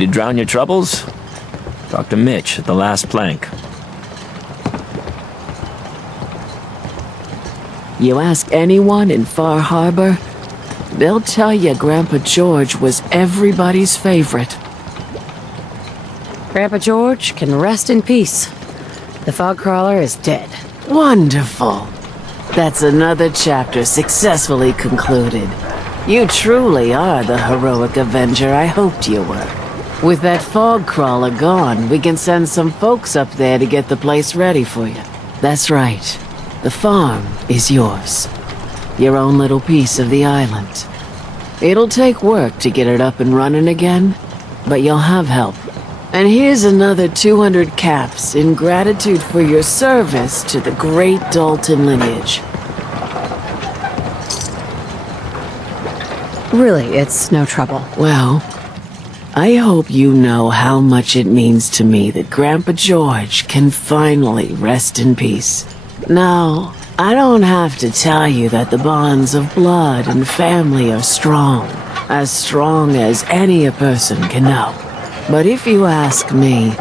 to drown your troubles? Talk to Mitch at the last plank. You ask anyone in Far Harbor, they'll tell you Grandpa George was everybody's favorite. Grandpa George can rest in peace. The fog crawler is dead. Wonderful. That's another chapter successfully concluded. You truly are the heroic Avenger I hoped you were. With that fog crawler gone, we can send some folks up there to get the place ready for you. That's right. The farm is yours. Your own little piece of the island. It'll take work to get it up and running again, but you'll have help. And here's another 200 caps in gratitude for your service to the great Dalton lineage. Really, it's no trouble. Well, I hope you know how much it means to me that Grandpa George can finally rest in peace. Now, I don't have to tell you that the bonds of blood and family are strong as any a person can know. But if you ask me,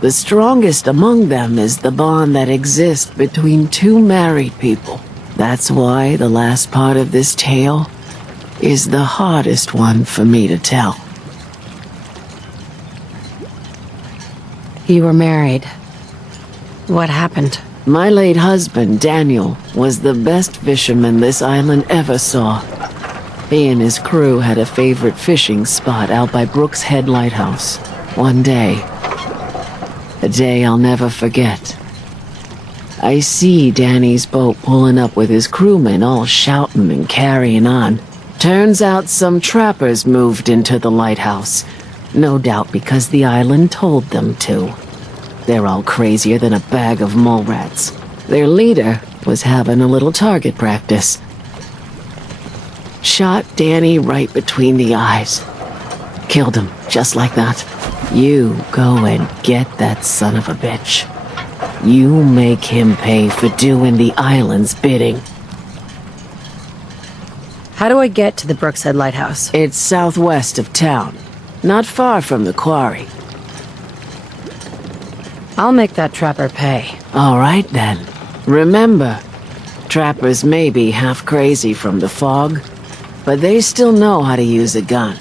the strongest among them is the bond that exists between two married people. That's why the last part of this tale is the hardest one for me to tell. You were married. What happened? My late husband, Daniel, was the best fisherman this island ever saw. He and his crew had a favorite fishing spot out by Brooks Head Lighthouse. One day, a day I'll never forget, I see Danny's boat pulling up with his crewmen all shouting and carrying on. Turns out some trappers moved into the lighthouse, no doubt because the island told them to. They're all crazier than a bag of mole rats. Their leader was having a little target practice. Shot Danny right between the eyes. Killed him, just like that. You go and get that son of a bitch. You make him pay for doing the island's bidding. How do I get to the Brookshead Lighthouse? It's southwest of town, not far from the quarry. I'll make that trapper pay. All right then. Remember, trappers may be half crazy from the fog, but they still know how to use a gun.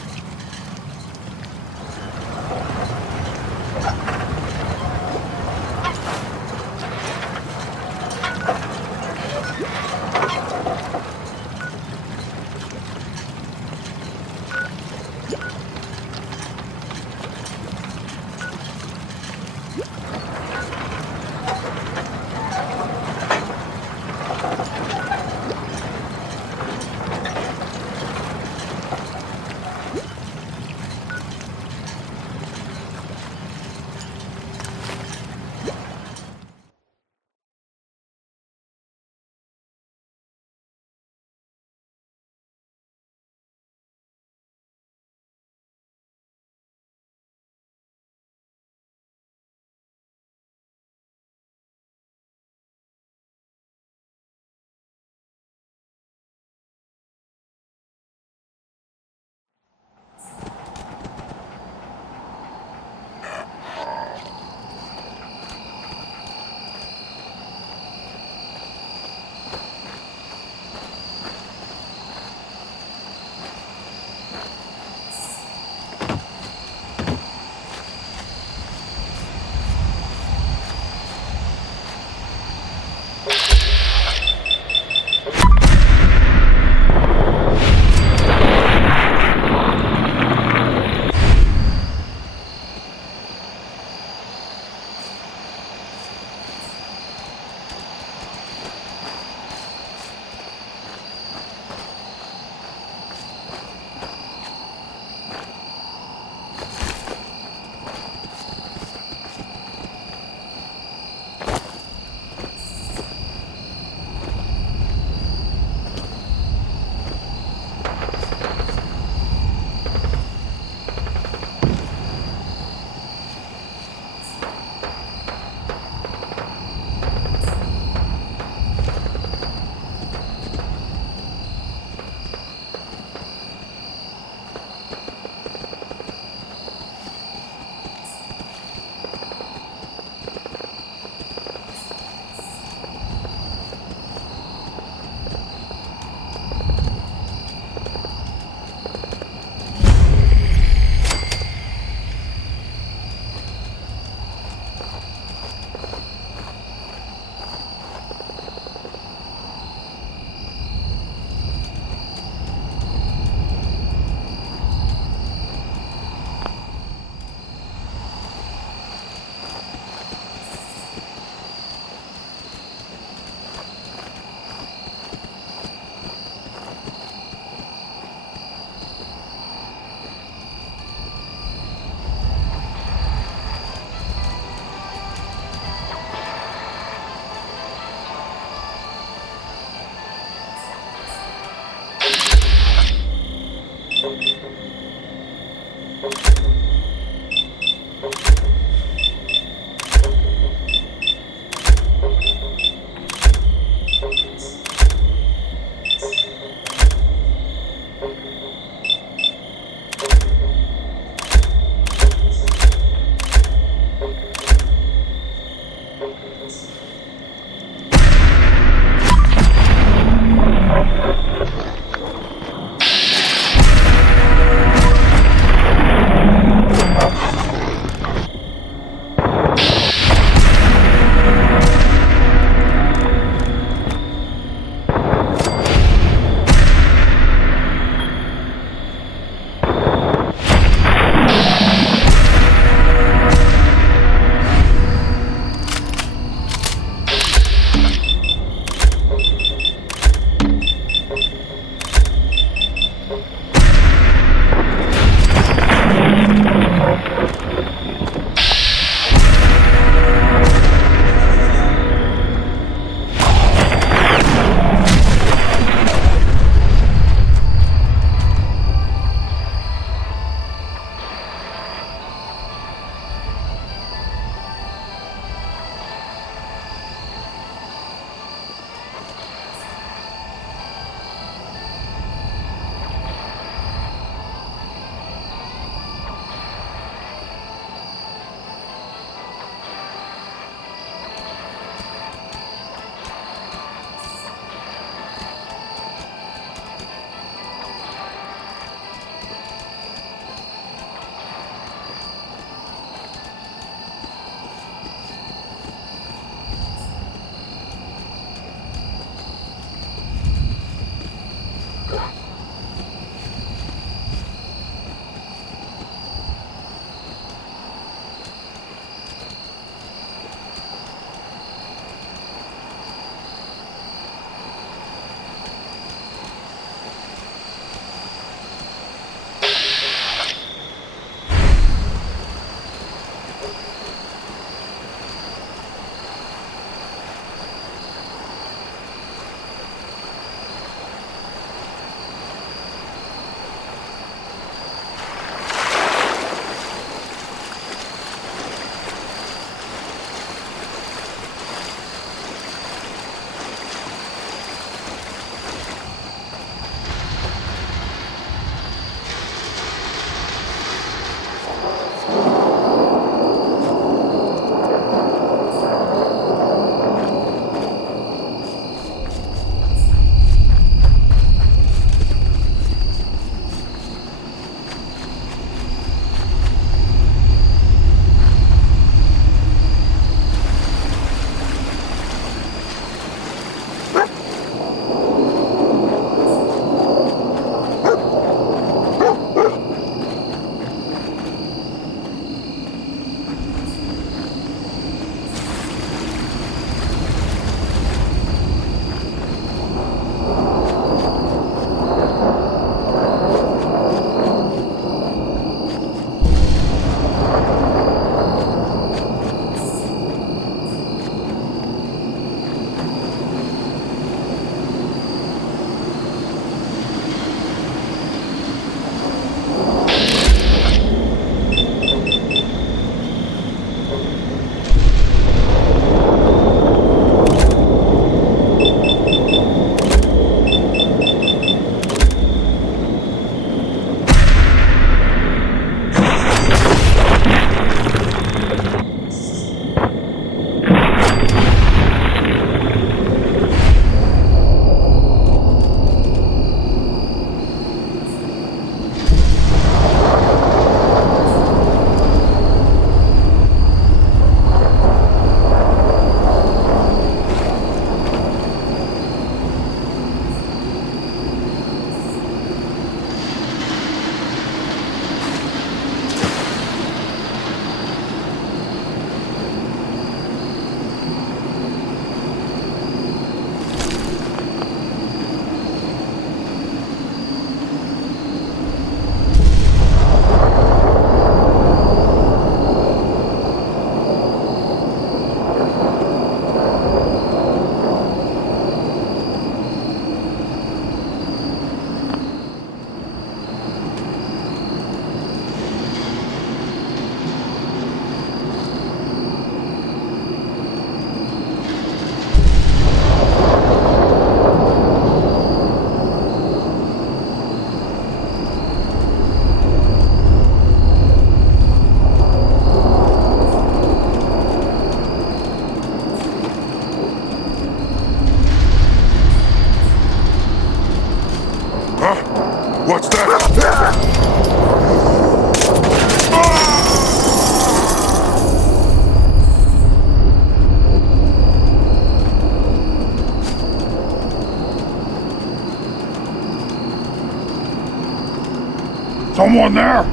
Someone there?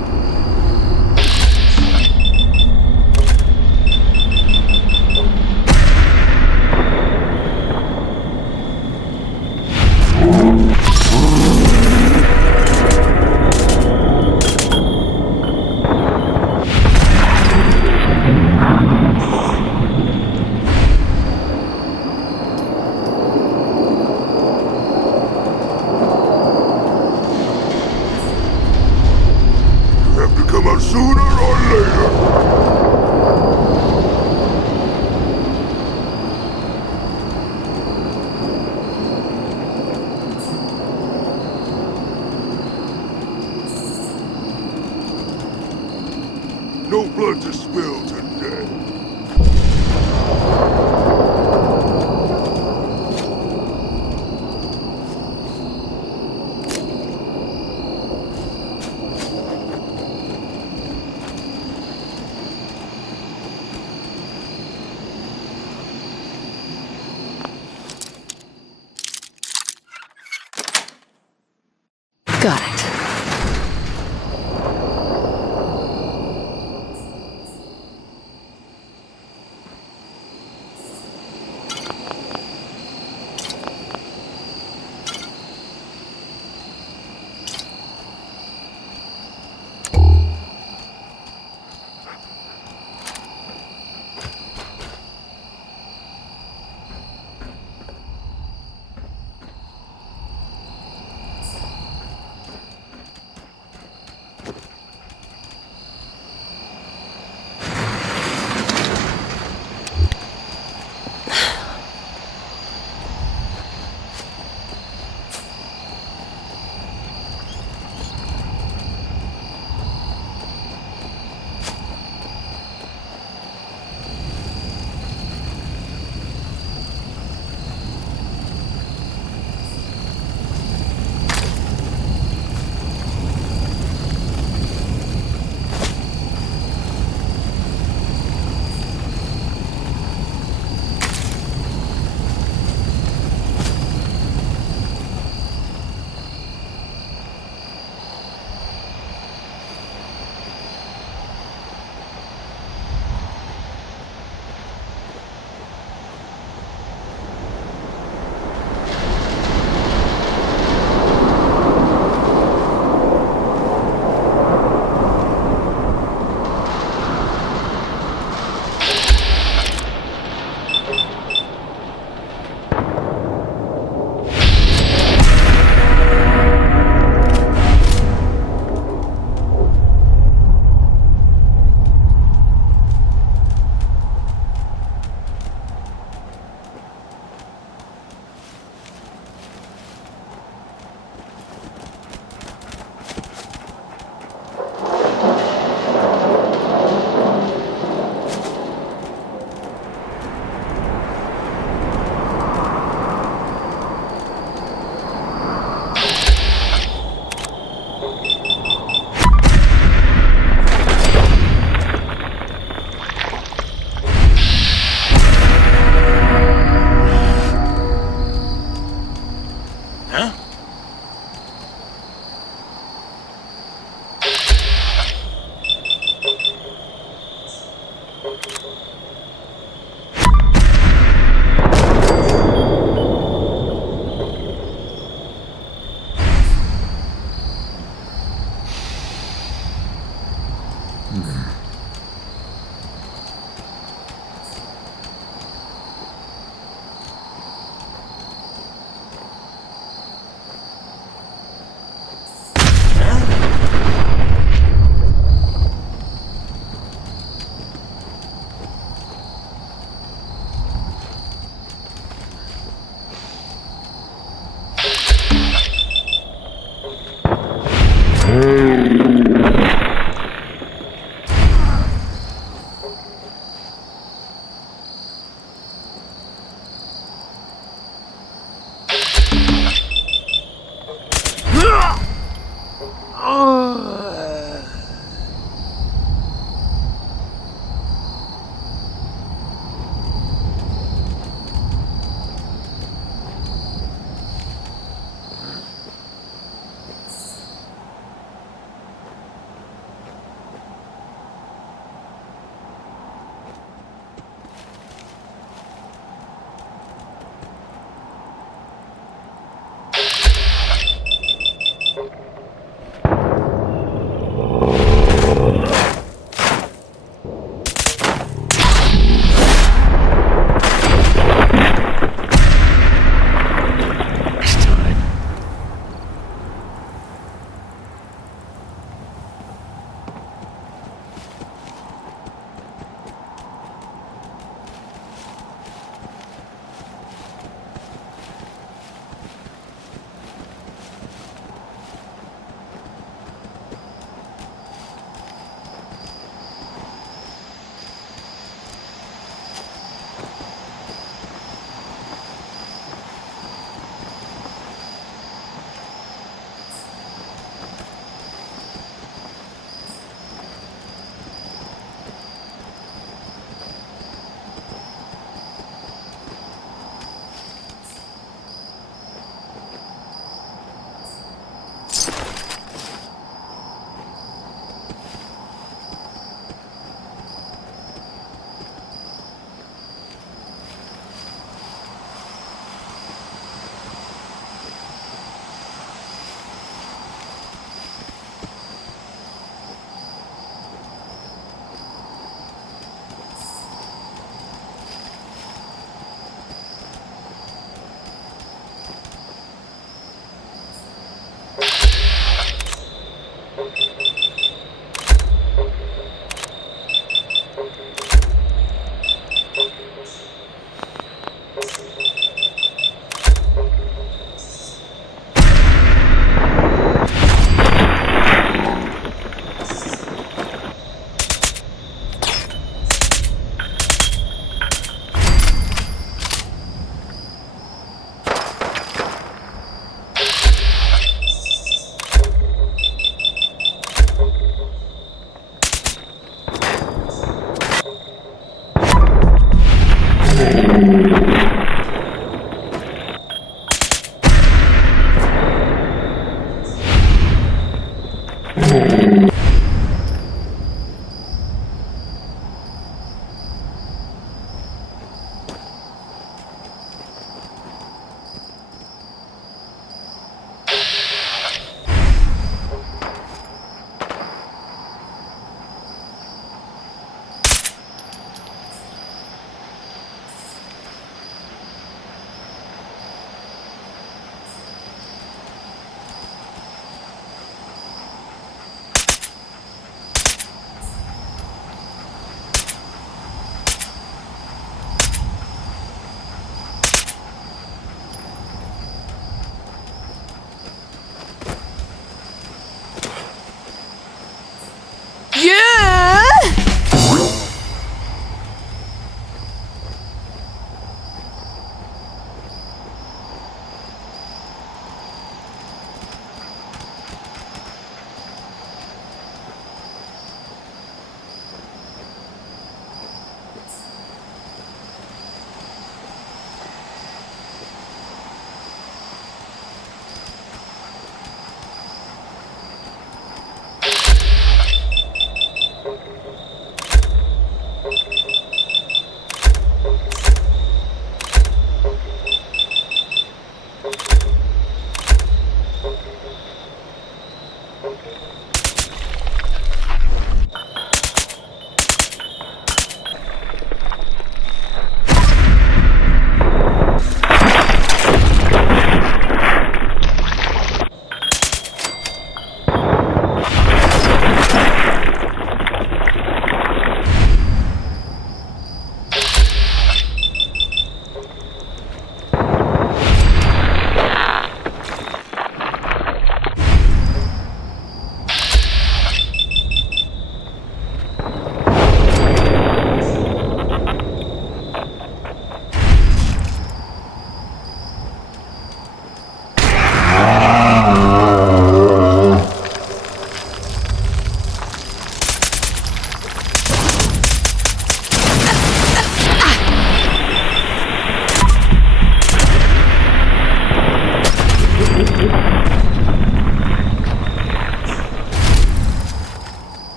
You have to come out sooner or later. No blood to spill today. Got it.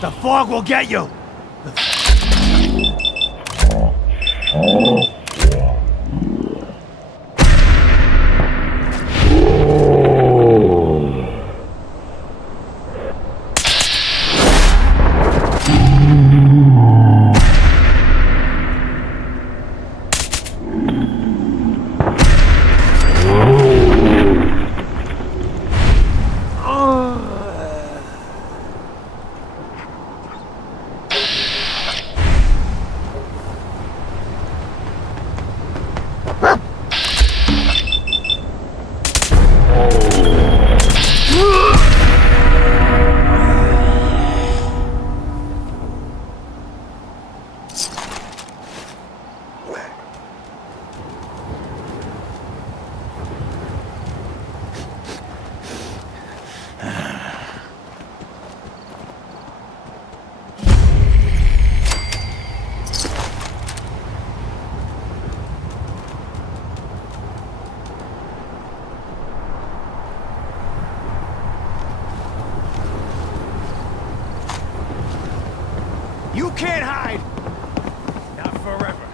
The fog will get you! You can't hide! Not forever.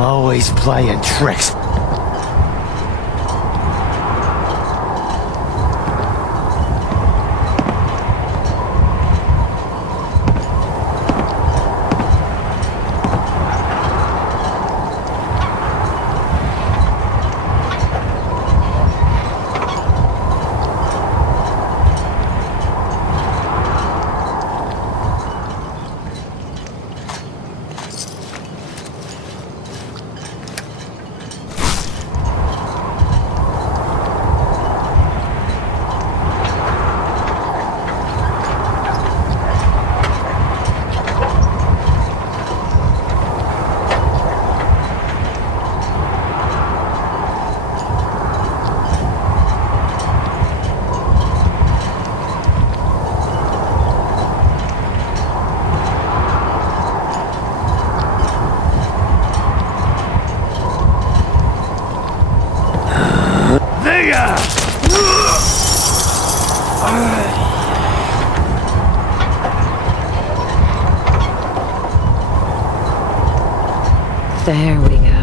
Always playing tricks. There we go.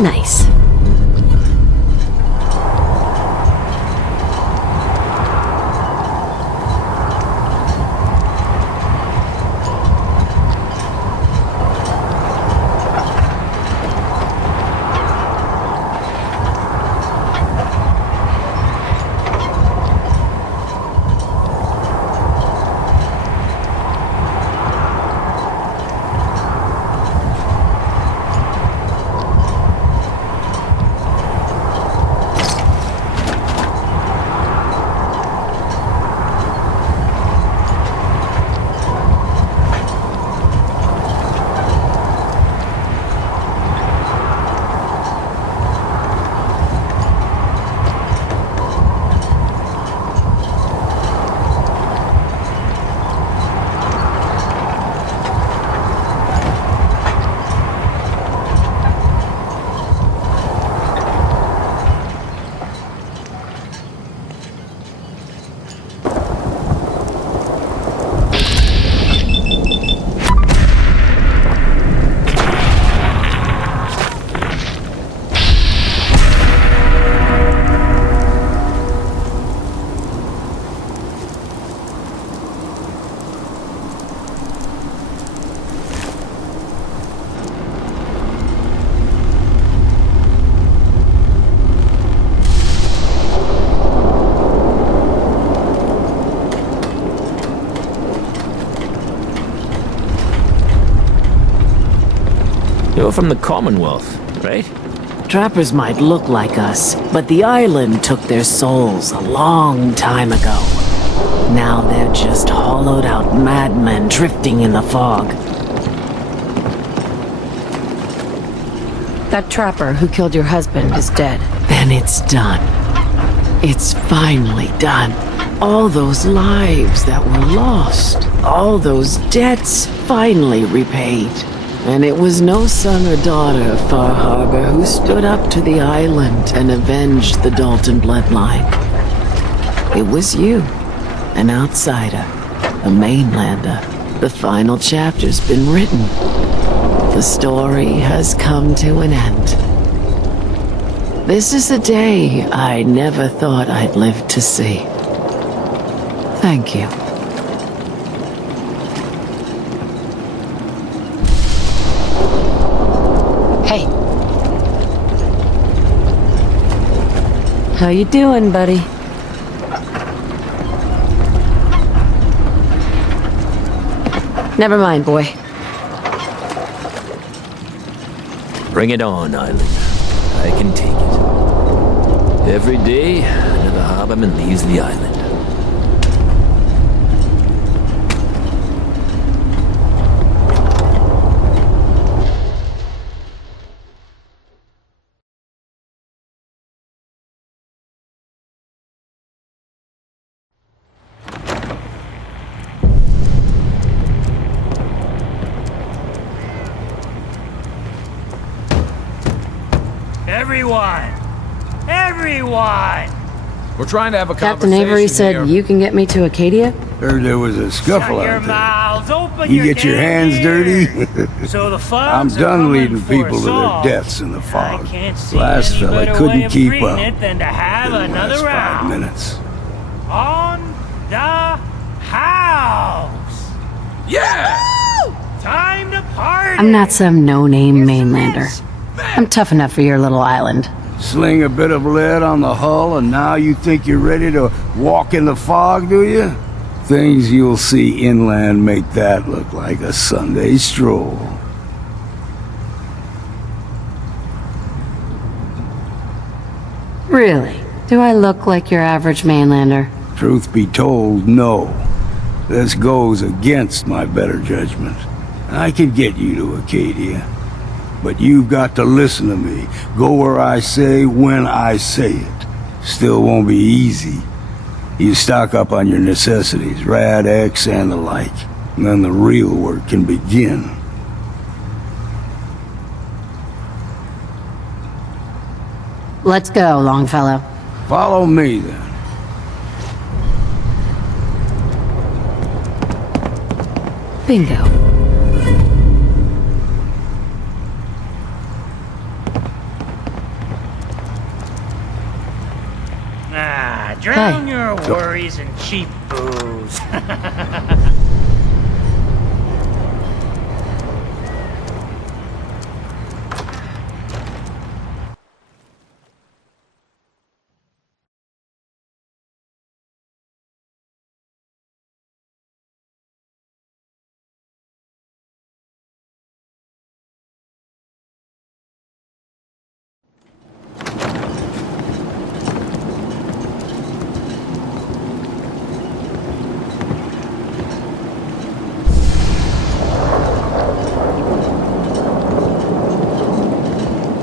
Nice. You're from the Commonwealth, right? Trappers might look like us, but the island took their souls a long time ago. Now they're just hollowed out madmen drifting in the fog. That trapper who killed your husband is dead. Then it's done. It's finally done. All those lives that were lost, all those debts finally repaid. And it was no son or daughter of Far Harbor who stood up to the island and avenged the Dalton bloodline. It was you, an outsider, a mainlander. The final chapter's been written. The story has come to an end. This is a day I never thought I'd live to see. Thank you. How you doing, buddy? Never mind, boy. Bring it on, Island. I can take it. Every day, another Haberman leaves the island. Everyone! We're trying to have a Captain conversation Avery said here. you can get me to Acadia? Heard there was a scuffle Shut your out there. mouths, open You your get your damn hands ears. dirty? So the I'm fogs are done coming leading for people us to their all. deaths in the fog. I can't see Last any fella better way couldn't of keep treating up. it than to have Didn't another last 5 round. minutes. On the house. Yeah! Time to party. I'm not some no-name mainlander. I'm tough enough for your little island. Sling a bit of lead on the hull and now you think you're ready to walk in the fog, do you? Things you'll see inland make that look like a Sunday stroll. Really? Do I look like your average mainlander? Truth be told, no. This goes against my better judgment. I could get you to Acadia. But you've got to listen to me. Go where I say, when I say it. Still won't be easy. You stock up on your necessities, Rad X and the like. And then the real work can begin. Let's go, Longfellow. Follow me, then. Bingo. Drown your worries in cheap booze.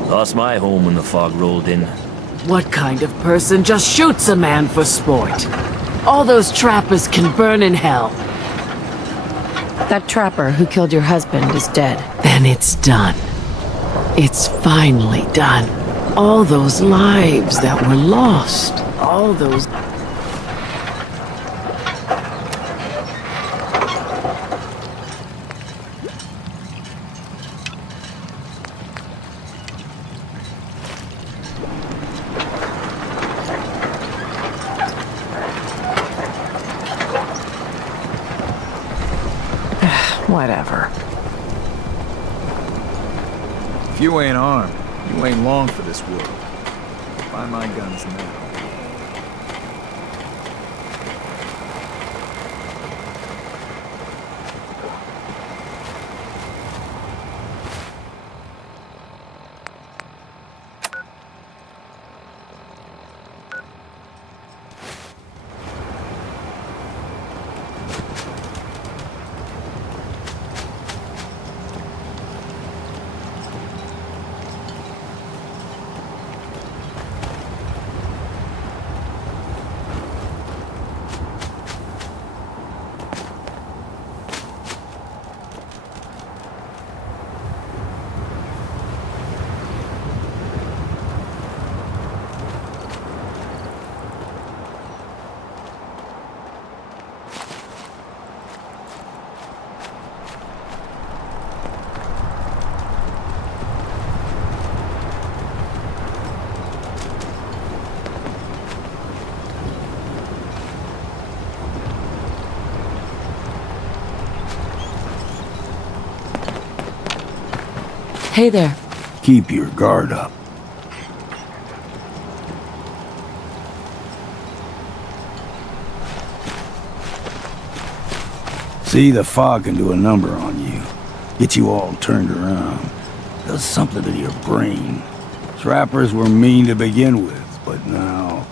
Lost my home when the fog rolled in. What kind of person just shoots a man for sport? All those trappers can burn in hell. That trapper who killed your husband is dead. Then it's done. It's finally done. All those lives that were lost. All those... Whatever. If you ain't armed, you ain't long for this world. Buy my guns now. Hey there. Keep your guard up. See, the fog can do a number on you. Get you all turned around. Does something to your brain. Trappers were mean to begin with, but now...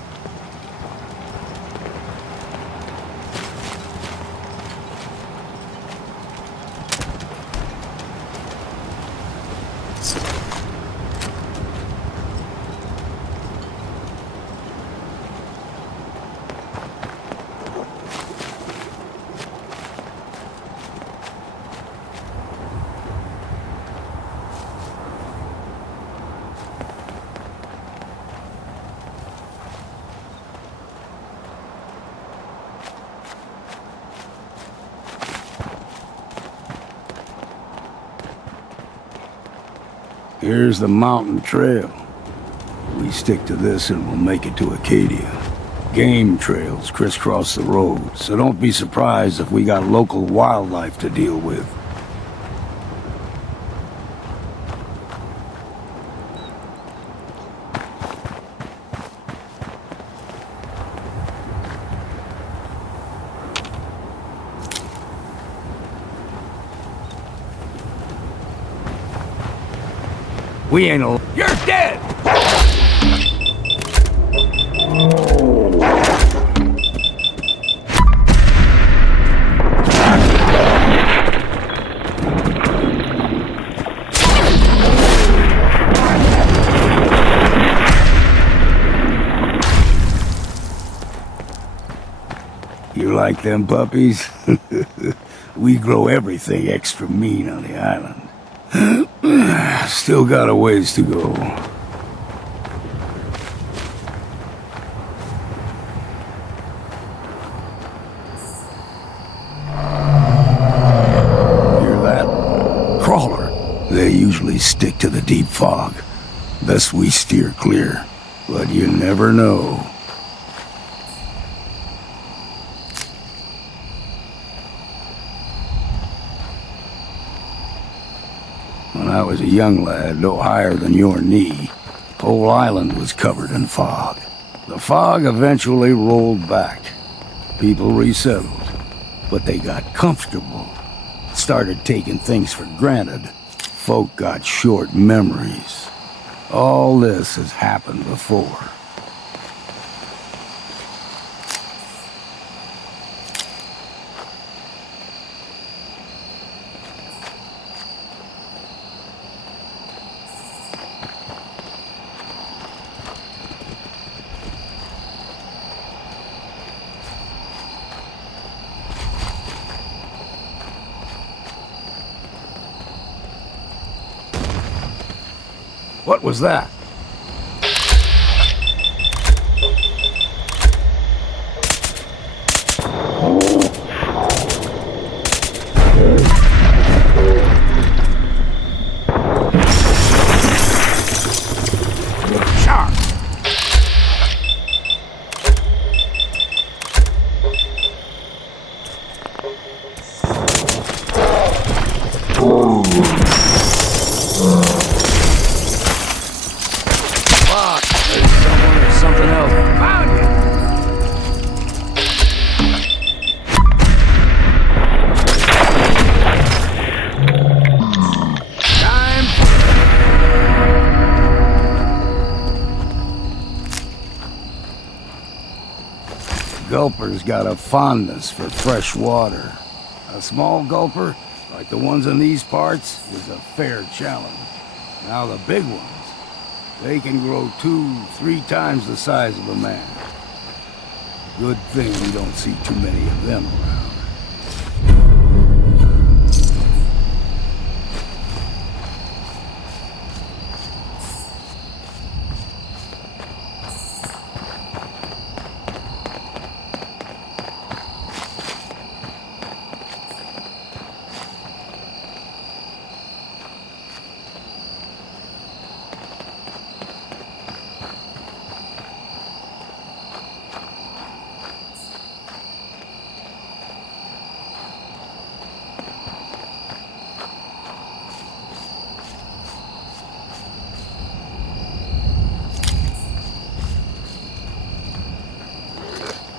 Here's the mountain trail. We stick to this and we'll make it to Acadia. Game trails crisscross the road, so don't be surprised if we got local wildlife to deal with. We ain't al- You're dead! You like them puppies? We grow everything extra mean on the island. Still got a ways to go. Hear that? Crawler. They usually stick to the deep fog. Best we steer clear. But you never know. When I was a young lad, no higher than your knee, the whole island was covered in fog. The fog eventually rolled back. People resettled, but they got comfortable. Started taking things for granted. Folk got short memories. All this has happened before. What was that? Shark! Something else. Found you! Time. Gulper's got a fondness for fresh water. A small gulper, like the ones in these parts, is a fair challenge. Now the big ones, they can grow 2-3 times the size of a man. Good thing we don't see too many of them around.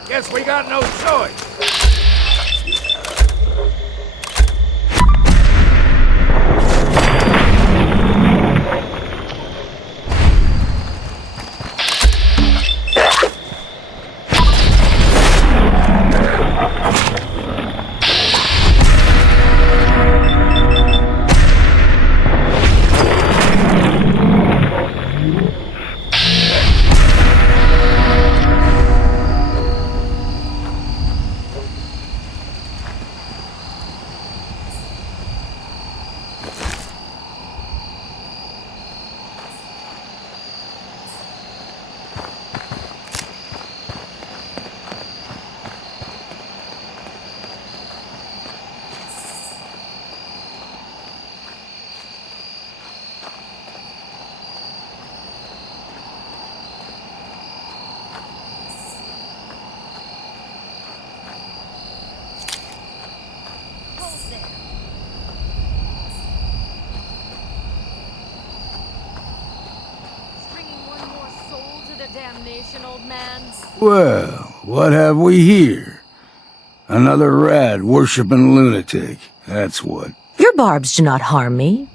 Guess we got no choice. damnation, old man. Well, what have we here? Another rad worshipping lunatic. That's what. Your barbs do not harm me.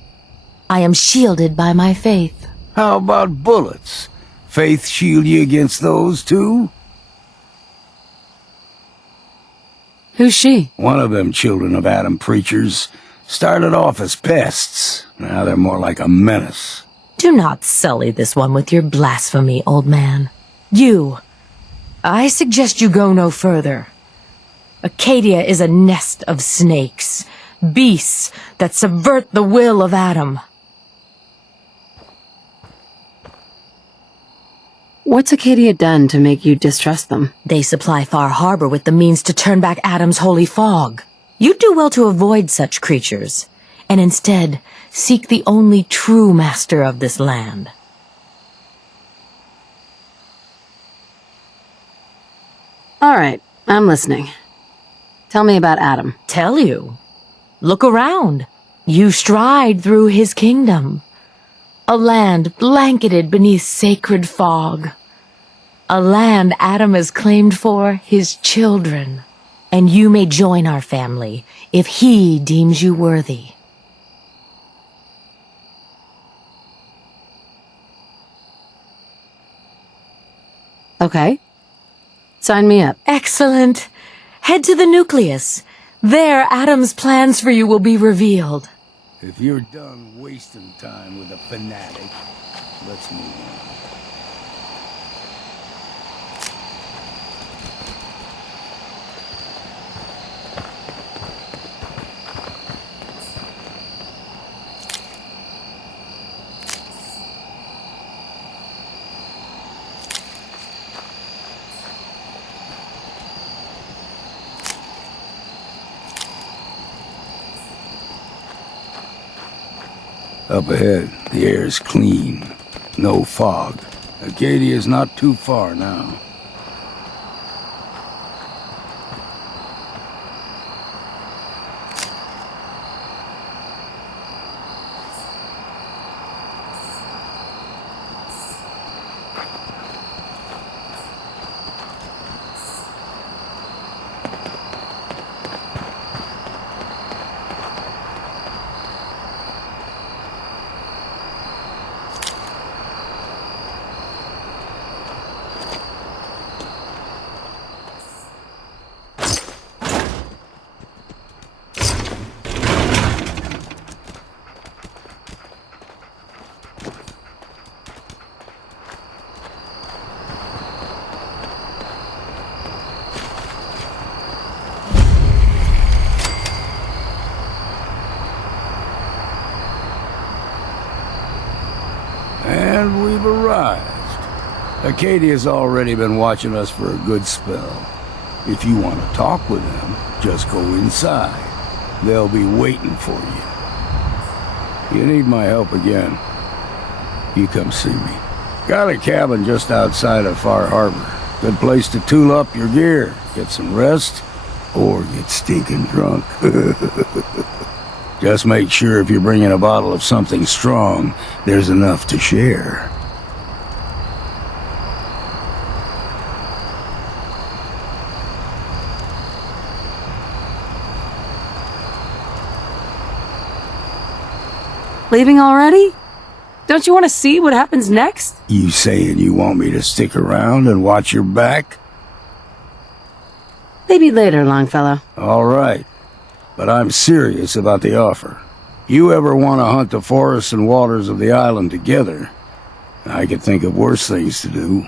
I am shielded by my faith. How about bullets? Faith shield you against those too? Who's she? One of them children of Adam preachers started off as pests. Now they're more like a menace. Do not sully this one with your blasphemy, old man. I suggest you go no further. Acadia is a nest of snakes, beasts that subvert the will of Adam. What's Acadia done to make you distrust them? They supply Far Harbor with the means to turn back Adam's holy fog. You'd do well to avoid such creatures, and instead seek the only true master of this land. All right, I'm listening. Tell me about Adam. Tell you. Look around. You stride through his kingdom. A land blanketed beneath sacred fog. A land Adam has claimed for his children. And you may join our family if he deems you worthy. Okay. Sign me up. Excellent. Head to the nucleus. There, Adam's plans for you will be revealed. If you're done wasting time with a fanatic, let's move on. Up ahead, the air is clean. No fog. Acadia's not too far now. And we've arrived. Acadia's already been watching us for a good spell. If you want to talk with them, just go inside. They'll be waiting for you. You need my help again, you come see me. Got a cabin just outside of Far Harbor. Good place to tool up your gear, get some rest, or get stinking drunk. Just make sure if you're bringing a bottle of something strong, there's enough to share. Leaving already? Don't you want to see what happens next? You saying you want me to stick around and watch your back? Maybe later, Longfellow. All right. But I'm serious about the offer. You ever want to hunt the forests and waters of the island together, I could think of worse things to do.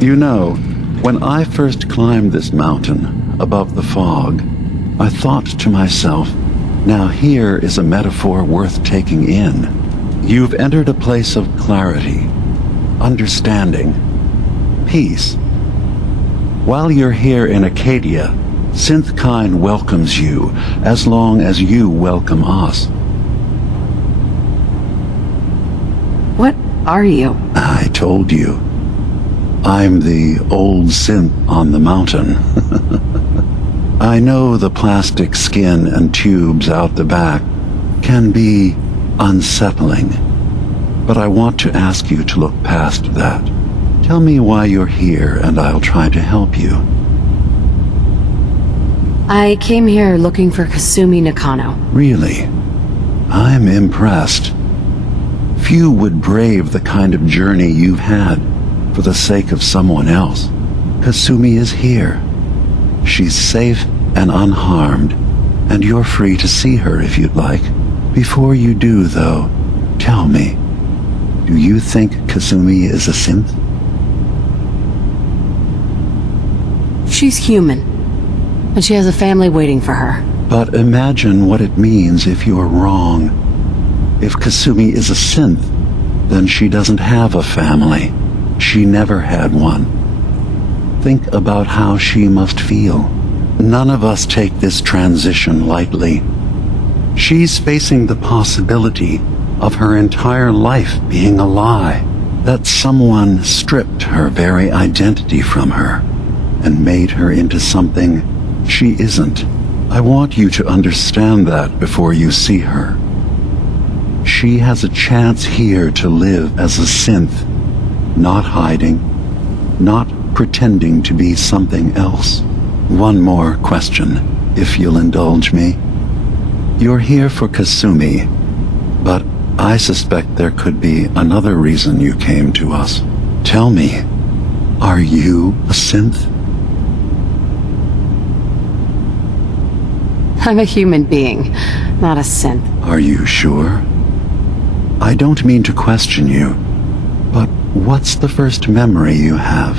You know, when I first climbed this mountain above the fog, I thought to myself, now here is a metaphor worth taking in. You've entered a place of clarity, understanding, peace. While you're here in Acadia, Synthkind welcomes you as long as you welcome us. What are you? I told you. I'm the old synth on the mountain. I know the plastic skin and tubes out the back can be unsettling, but I want to ask you to look past that. Tell me why you're here and I'll try to help you. I came here looking for Kasumi Nakano. Really? I'm impressed. Few would brave the kind of journey you've had for the sake of someone else. Kasumi is here. She's safe and unharmed, and you're free to see her if you'd like. Before you do, though, tell me, do you think Kasumi is a synth? She's human, and she has a family waiting for her. But imagine what it means if you're wrong. If Kasumi is a synth, then she doesn't have a family. She never had one. Think about how she must feel. None of us take this transition lightly. She's facing the possibility of her entire life being a lie, that someone stripped her very identity from her and made her into something she isn't. I want you to understand that before you see her. She has a chance here to live as a synth, not hiding, not pretending to be something else. One more question, if you'll indulge me. You're here for Kasumi, but I suspect there could be another reason you came to us. Tell me, are you a synth? I'm a human being, not a synth. Are you sure? I don't mean to question you, but what's the first memory you have?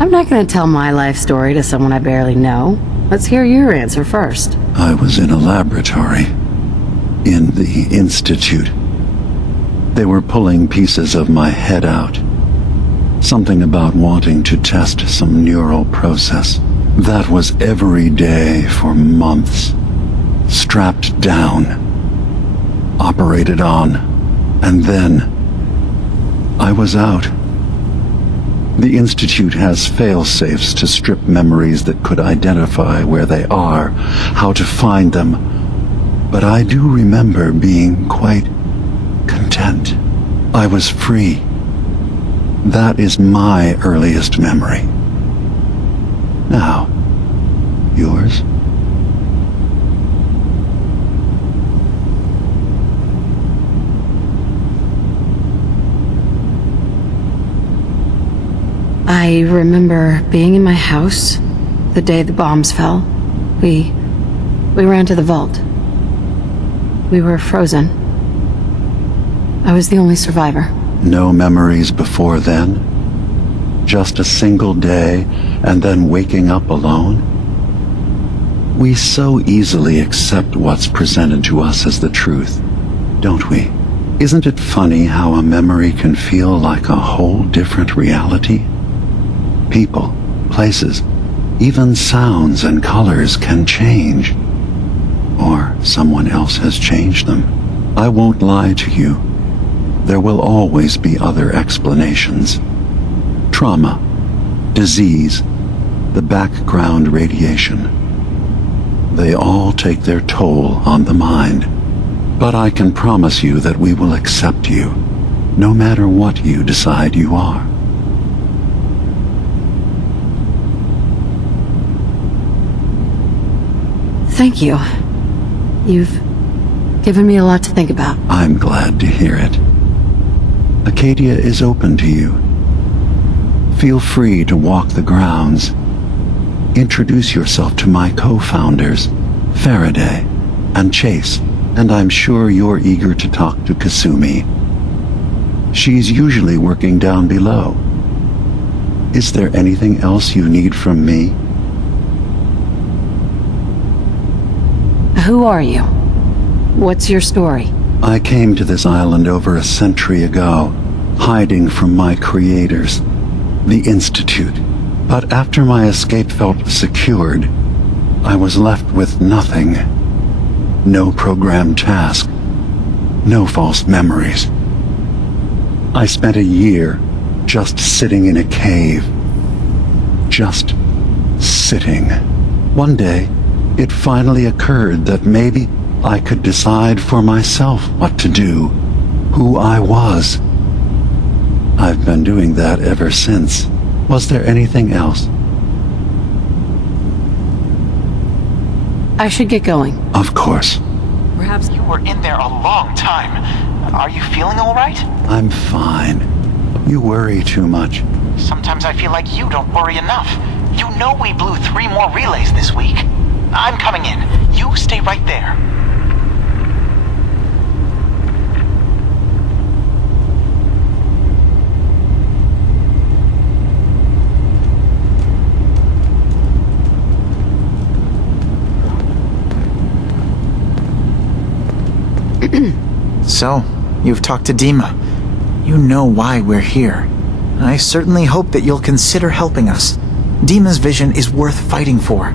I'm not going to tell my life story to someone I barely know. Let's hear your answer first. I was in a laboratory, in the Institute. They were pulling pieces of my head out. Something about wanting to test some neural process. That was every day for months. Strapped down, operated on, and then I was out. The Institute has fail-safes to strip memories that could identify where they are, how to find them. But I do remember being quite content. I was free. That is my earliest memory. Now, yours? I remember being in my house the day the bombs fell. We ran to the vault. We were frozen. I was the only survivor. No memories before then? Just a single day and then waking up alone? We so easily accept what's presented to us as the truth, don't we? Isn't it funny how a memory can feel like a whole different reality? People, places, even sounds and colors can change. Or someone else has changed them. I won't lie to you. There will always be other explanations. Trauma, disease, the background radiation. They all take their toll on the mind. But I can promise you that we will accept you, no matter what you decide you are. Thank you. You've given me a lot to think about. I'm glad to hear it. Acadia is open to you. Feel free to walk the grounds. Introduce yourself to my co-founders, Faraday and Chase, and I'm sure you're eager to talk to Kasumi. She's usually working down below. Is there anything else you need from me? Who are you? What's your story? I came to this island over a century ago, hiding from my creators, the Institute. But after my escape felt secured, I was left with nothing. No programmed task. No false memories. I spent a year just sitting in a cave. Just sitting. One day, it finally occurred that maybe I could decide for myself what to do, who I was. I've been doing that ever since. Was there anything else? I should get going. Of course. Perhaps You were in there a long time. Are you feeling all right? I'm fine. You worry too much. Sometimes I feel like you don't worry enough. You know we blew 3 more relays this week. I'm coming in. You stay right there. So, you've talked to Dima. You know why we're here. I certainly hope that you'll consider helping us. Dima's vision is worth fighting for.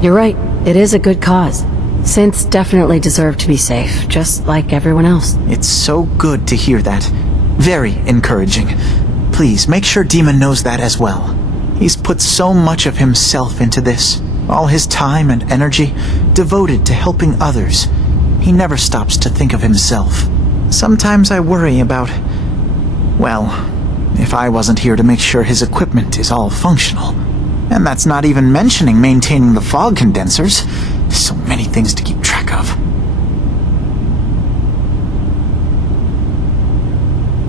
You're right. It is a good cause. Synths definitely deserve to be safe, just like everyone else. It's so good to hear that. Very encouraging. Please, make sure Dima knows that as well. He's put so much of himself into this. All his time and energy devoted to helping others. He never stops to think of himself. Sometimes I worry about... well, if I wasn't here to make sure his equipment is all functional. And that's not even mentioning maintaining the fog condensers. So many things to keep track of.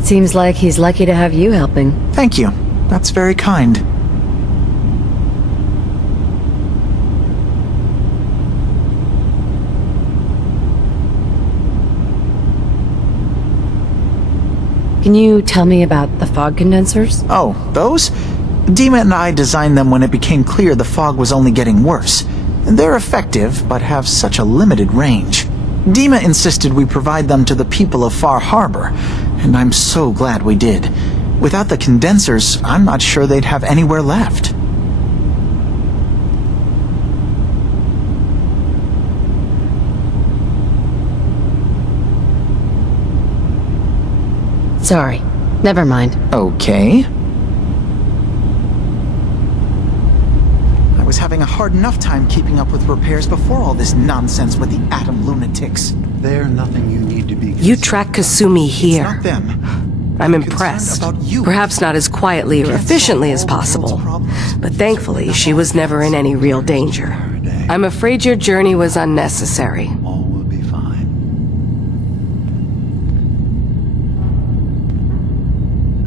Seems like he's lucky to have you helping. Thank you. That's very kind. Can you tell me about the fog condensers? Oh, those? Dima and I designed them when it became clear the fog was only getting worse. They're effective, but have such a limited range. Dima insisted we provide them to the people of Far Harbor, and I'm so glad we did. Without the condensers, I'm not sure they'd have anywhere left. Sorry. Never mind. Okay. I was having a hard enough time keeping up with repairs before all this nonsense with the atom lunatics. There's nothing you need to be... You track Kasumi It's here. not them. I'm concerned impressed. about you. Perhaps not as quietly or Can't efficiently as solve all the world's possible, problems. but thankfully she was never in any real danger. I'm afraid your journey was unnecessary. All will be fine.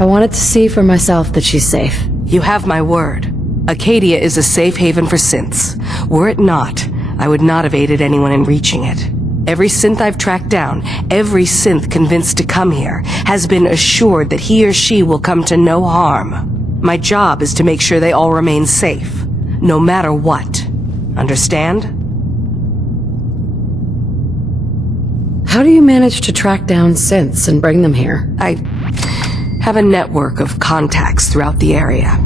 I wanted to see for myself that she's safe. You have my word. Acadia is a safe haven for synths. Were it not, I would not have aided anyone in reaching it. Every synth I've tracked down, every synth convinced to come here, has been assured that he or she will come to no harm. My job is to make sure they all remain safe, no matter what. Understand? How do you manage to track down synths and bring them here? I have a network of contacts throughout the area.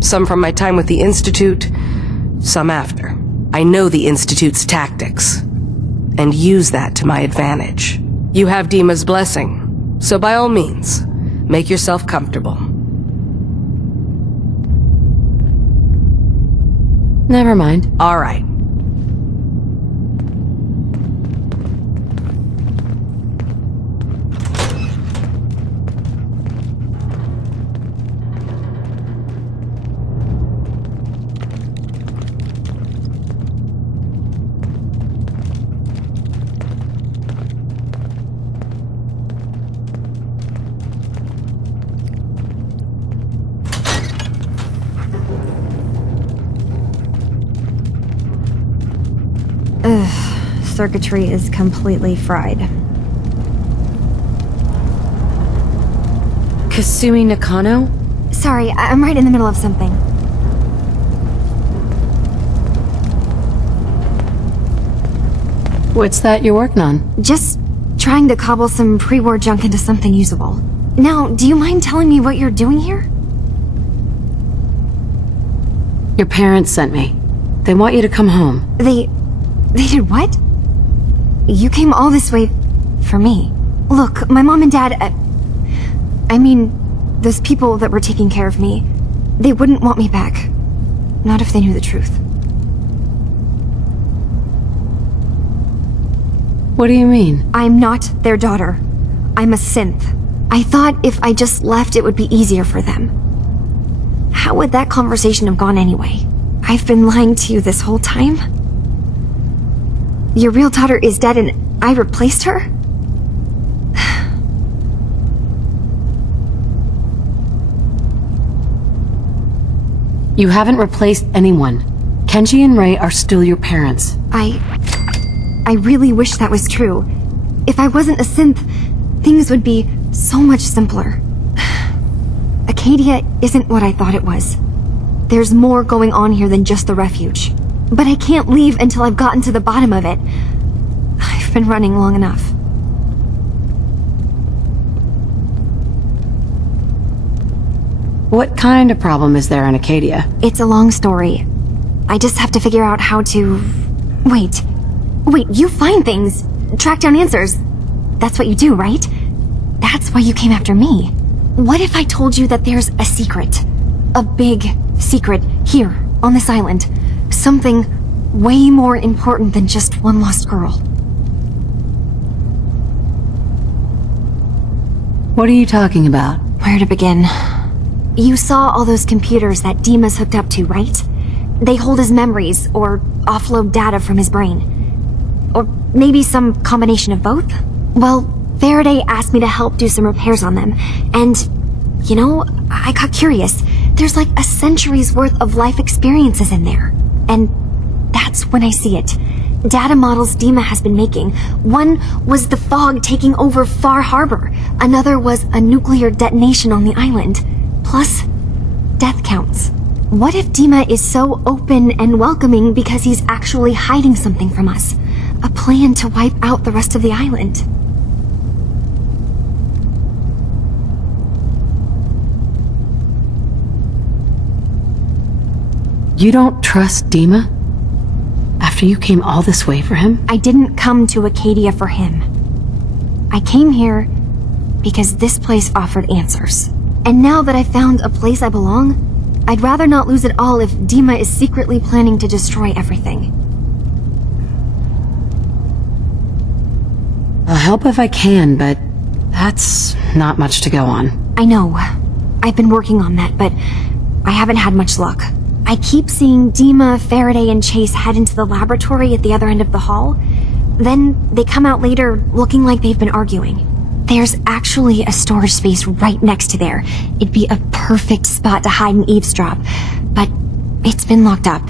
Some from my time with the Institute, some after. I know the Institute's tactics, and use that to my advantage. You have Dima's blessing, so by all means, make yourself comfortable. Never mind. All right. circuitry is completely fried. Kasumi Nakano? Sorry, I'm right in the middle of something. What's that you're working on? Just trying to cobble some pre-war junk into something usable. Now, do you mind telling me what you're doing here? Your parents sent me. They want you to come home. They did what? You came all this way for me. Look, my mom and dad, I mean, those people that were taking care of me, they wouldn't want me back. Not if they knew the truth. What do you mean? I'm not their daughter. I'm a synth. I thought if I just left, it would be easier for them. How would that conversation have gone anyway? I've been lying to you this whole time? Your real daughter is dead and I replaced her? You haven't replaced anyone. Kenji and Rei are still your parents. I really wish that was true. If I wasn't a synth, things would be so much simpler. Acadia isn't what I thought it was. There's more going on here than just the refuge. But I can't leave until I've gotten to the bottom of it. I've been running long enough. What kind of problem is there in Acadia? It's a long story. I just have to figure out how to... Wait, you find things, track down answers. That's what you do, right? That's why you came after me. What if I told you that there's a secret? A big secret here, on this island. Something way more important than just one lost girl. What are you talking about? Where to begin? You saw all those computers that Dima's hooked up to, right? They hold his memories, or offload data from his brain. Or maybe some combination of both? Well, Faraday asked me to help do some repairs on them, and, you know, I got curious. There's like a century's worth of life experiences in there. And that's when I see it. Data models Dima has been making. One was the fog taking over Far Harbor. Another was a nuclear detonation on the island. Plus, death counts. What if Dima is so open and welcoming because he's actually hiding something from us? A plan to wipe out the rest of the island. You don't trust Dima? After you came all this way for him? I didn't come to Acadia for him. I came here because this place offered answers. And now that I found a place I belong, I'd rather not lose it all if Dima is secretly planning to destroy everything. I'll help if I can, but that's not much to go on. I know. I've been working on that, but I haven't had much luck. I keep seeing Dima, Faraday, and Chase head into the laboratory at the other end of the hall. Then they come out later looking like they've been arguing. There's actually a storage space right next to there. It'd be a perfect spot to hide and eavesdrop, but it's been locked up.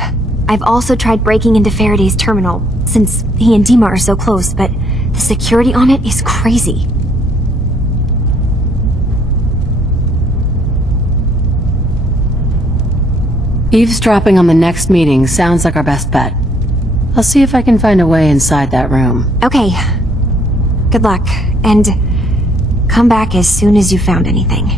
I've also tried breaking into Faraday's terminal, since he and Dima are so close, but the security on it is crazy. Eavesdropping on the next meeting sounds like our best bet. I'll see if I can find a way inside that room. Okay. Good luck, and come back as soon as you found anything.